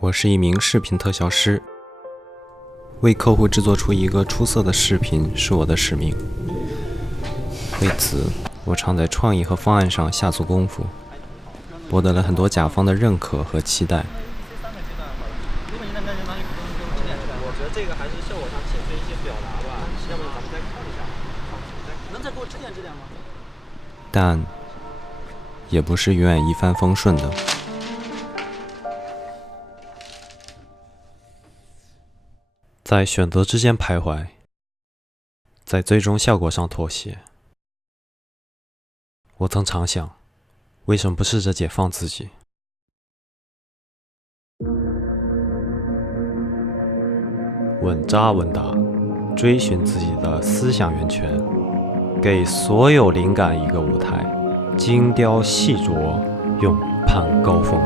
我是一名视频特效师，为客户制作出一个出色的视频是我的使命。为此，我常在创意和方案上下足功夫，博得了很多甲方的认可和期待。我觉得这个还是效果上欠缺一些表达吧，要不然咱们再看一下。能再给我指点指点吗？但也不是永远一帆风顺的。在选择之间徘徊，在最终效果上妥协。我曾常想，为什么不试着解放自己？稳扎稳打，追寻自己的思想源泉，给所有灵感一个舞台，精雕细琢，勇攀高峰。